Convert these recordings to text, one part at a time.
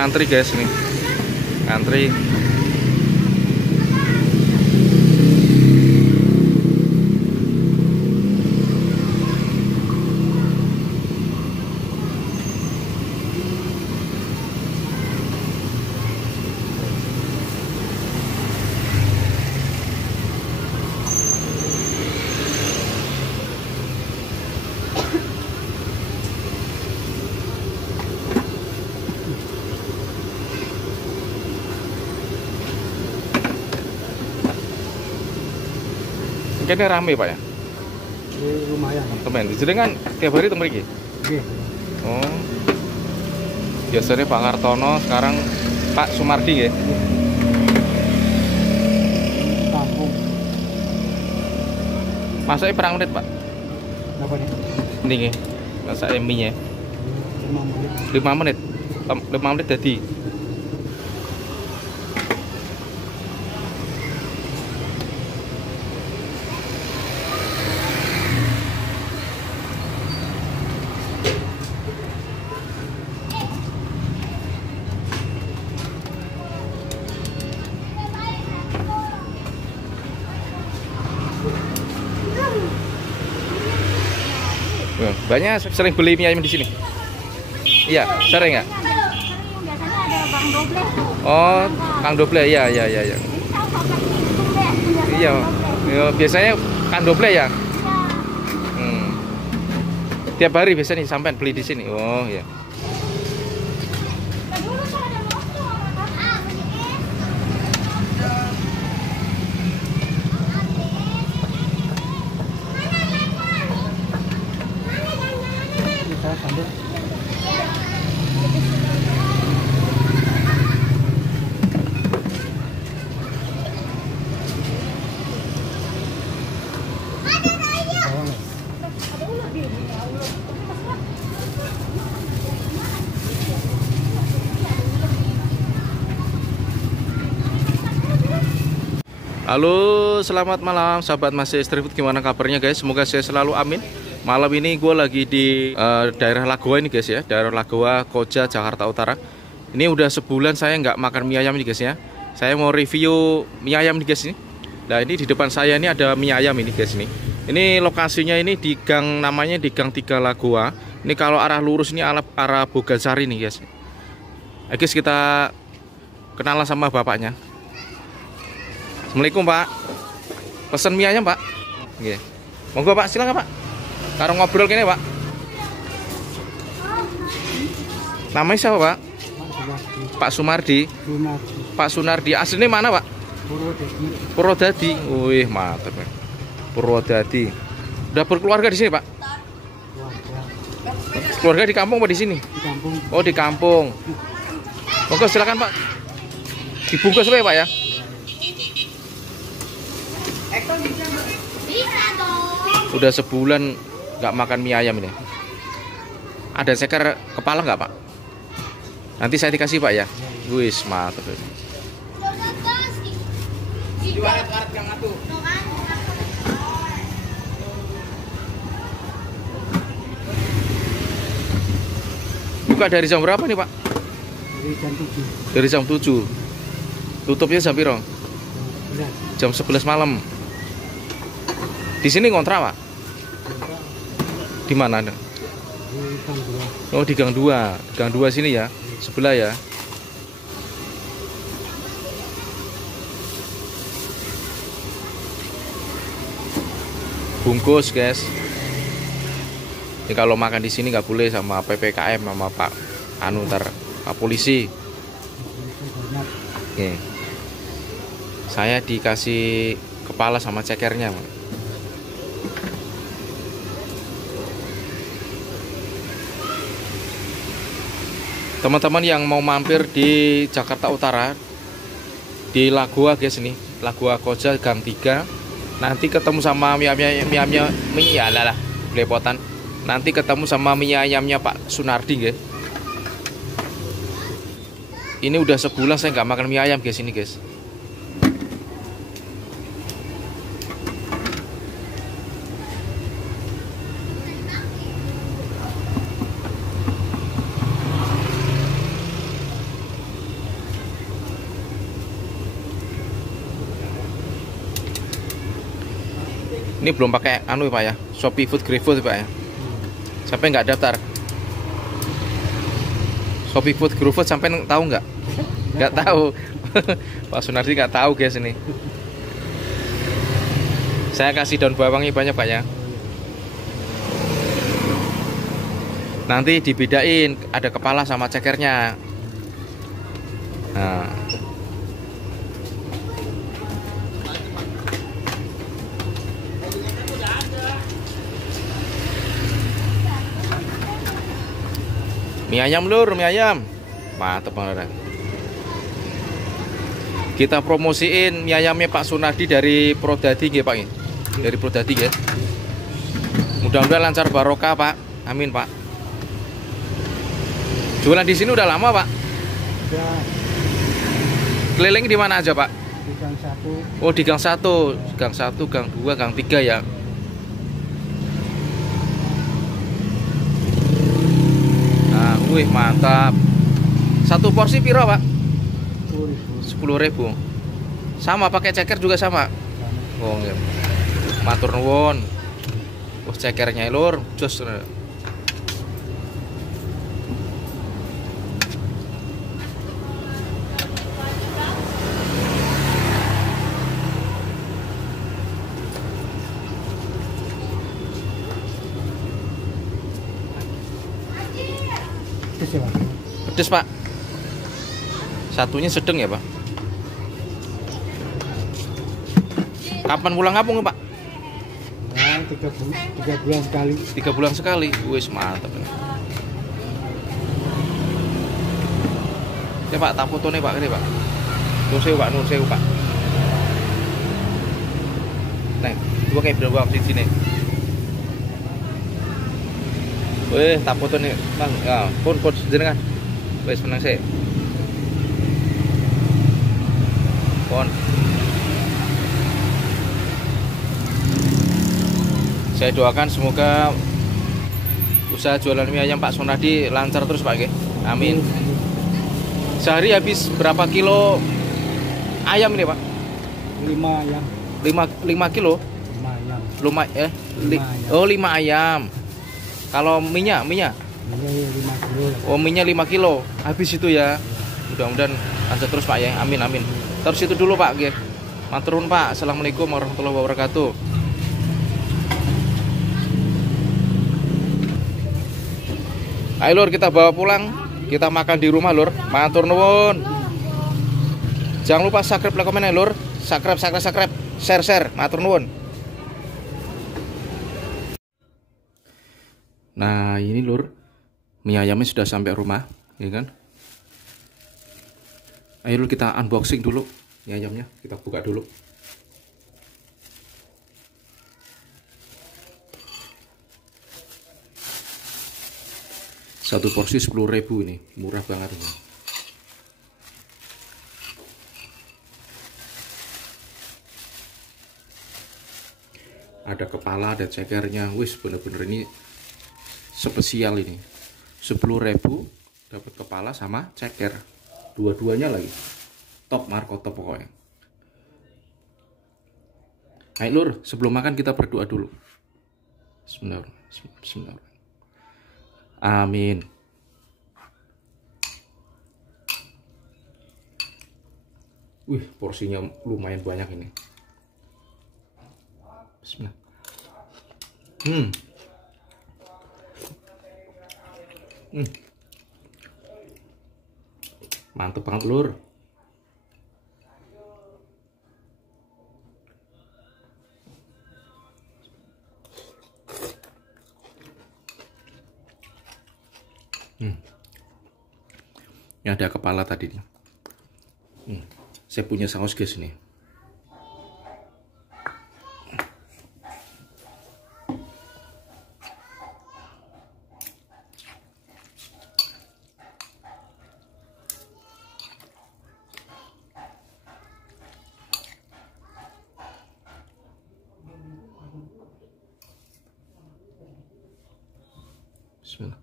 ngantri guys nih. Ngantri. Kayaknya rame Pak ya? Lumayan. Temen, jadi kan tiap hari temen iki? Iya. Oh. Biasanya Pak Kartono, sekarang Pak Sumardi ya? Kampung. Masaknya perang menit Pak? Apa nih? Ini nih, masak mie-nya 5 menit. 5 menit? 5 menit jadi? Banyak sering beli mie ayam di sini. Iya, sering nggak? Biasanya ada Bang Doble. Oh, Kang Doble, iya. Iya, biasanya Kang Doble ya. Tiap hari biasanya sampai beli di sini. Oh, iya. Kita sambil. Halo, selamat malam sahabat Mas Street Food, gimana kabarnya guys? Semoga saya selalu amin. Malam ini gue lagi di daerah Lagoa ini guys ya, daerah Lagoa, Koja, Jakarta Utara. Ini udah sebulan saya nggak makan mie ayam nih guys ya. Saya mau review mie ayam nih guys ini. Nah ini di depan saya ini ada mie ayam ini guys ini. Ini lokasinya ini di gang, namanya di Gang 3 Lagoa. Ini kalau arah lurus ini arah Bogasari nih guys. Nah, guys kita kenalan sama bapaknya. Assalamualaikum Pak. Pesen mie ayam Pak. Oke. Monggo Pak, silakan Pak. Karo ngobrol kene Pak. Namanya siapa Pak? Pak Sumardi. Pak Sunardi. Aslinya mana Pak? Purwodadi. Wih, mantap ya. Purwodadi. Udah berkeluarga di sini Pak? Keluarga di kampung apa di sini? Di kampung. Oh di kampung. Monggo silakan Pak. Dibungkus apa ya Pak ya? Udah sebulan nggak makan mie ayam ini. Ada ceker kepala nggak Pak? Nanti saya dikasih Pak ya. Wis mantap. Buka dari jam berapa nih Pak? Dari jam 7. Dari jam 7. Tutupnya jam berapa? Jam 11 malam. Di sini ngontrak Pak? Di mana? Di Gang 2. Oh di Gang 2. Gang 2 sini ya. Sebelah ya. Bungkus guys. Ini kalau makan di sini nggak boleh sama PPKM sama Pak anu ntar Pak polisi. Oke. Saya dikasih kepala sama cekernya. Teman-teman yang mau mampir di Jakarta Utara di Lagoa guys ini, Lagoa Koja Gang 3. Nanti ketemu sama mie lah belepotan. Nanti ketemu sama mie ayamnya Pak Sunardi guys. Ini udah sebulan saya nggak makan mie ayam guys ini guys. Ini belum pakai anu ya Pak ya, Shopee Food, GrabFood Pak ya. Sampai nggak daftar. Shopee Food, GrabFood sampai tahu nggak? Nggak tahu. Pak Sunardi nggak tahu guys ini. Saya kasih daun bawangnya banyak Pak ya. Nanti dibedain, ada kepala sama cekernya. Nah. Mie ayam lur, mie ayam. Mantep banget. Kita promosiin mie ayamnya Pak Sunardi dari Prodadi nggih Pak nggih. Dari Prodadi nggih. Mudah-mudahan lancar barokah Pak. Amin Pak. Jualan di sini udah lama Pak? Ya, Keliling di mana aja Pak? di gang 1. Oh di Gang 1, Gang 1, Gang 2, Gang 3 ya. Nah, wih mantap. Satu porsi piro Pak? 10.000. Sama pakai ceker juga sama. Oh nggih. Matur nuwun. Wah cekernya lur, jos. Pedes ya, Pak? Pedes Pak. Satunya sedang ya Pak. Kapan pulang kampung Pak? Ya, 3 bulan sekali. 3 bulan sekali. Wis mantap ini. Ya Pak, tak foto nih Pak, ini Pak. Nur sewu Pak, nur sewu Pak. Nah, gua kayak berapa di sini. Wih, tak foto nih Bang. Ya, pun jenengan. Wis menang sih. Pon. Saya doakan semoga usaha jualan mie ayam Pak Sunardi lancar terus Pak. Amin. Sehari habis berapa kilo ayam ini Pak? 5 ayam. 5 kilo? 5 ayam. Oh 5 ayam. Kalau minyak? Ini 5 kilo. Oh minyak 5 kilo. Habis itu ya. Mudah-mudahan lancar terus Pak ya. Amin amin. Terus itu dulu Pak. Matur nuwun Pak. Assalamualaikum warahmatullahi wabarakatuh. Ayo lur kita bawa pulang, kita makan di rumah lur. Matur nuwun. Jangan lupa subscribe, like, komen ya lur. Subscribe, share. Matur nuwun. Nah ini lur, mie ayamnya sudah sampai rumah, ya kan? Ayo lur kita unboxing dulu mie ayamnya, kita buka dulu. Satu porsi 10.000 ini, murah banget ini. Ada kepala, ada cekernya, wis bener-bener ini spesial ini. 10.000 dapat kepala sama ceker, dua-duanya lagi. Top markotop pokoknya. Ayo lur, sebelum makan kita berdoa dulu. Bismillahirrahmanirrahim. Amin. Wih, porsinya lumayan banyak ini. Bismillah. Mantep banget lur. Ini ada kepala tadi nih. Saya punya saus guys nih. Bismillah.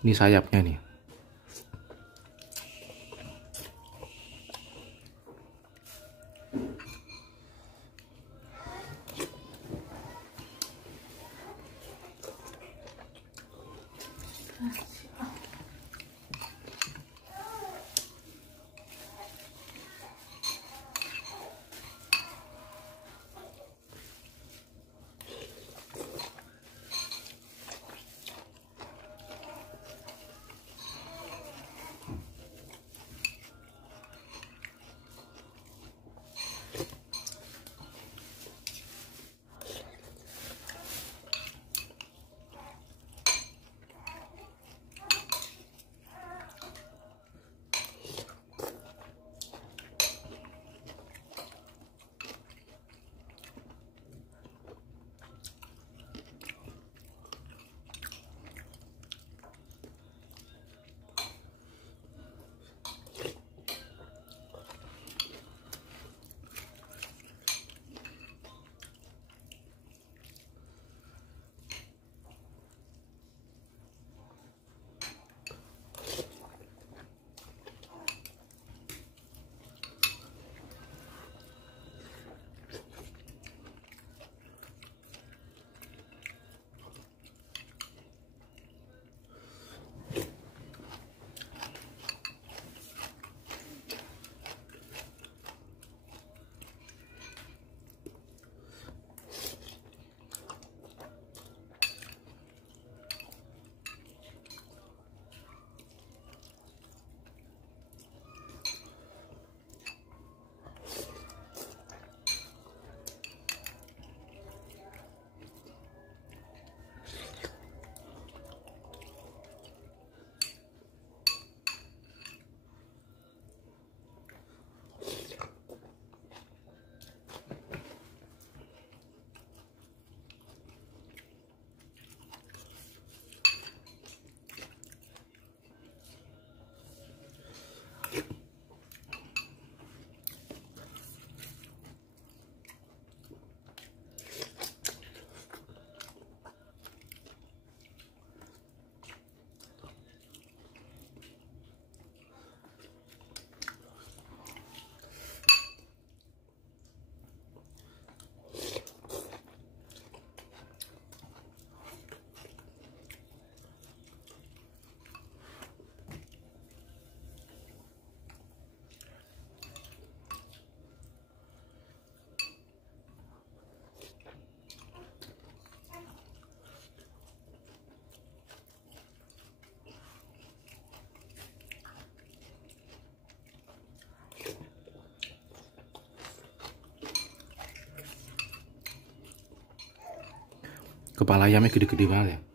Ini sayapnya nih. Kepala ayamnya gede-gede banget ya.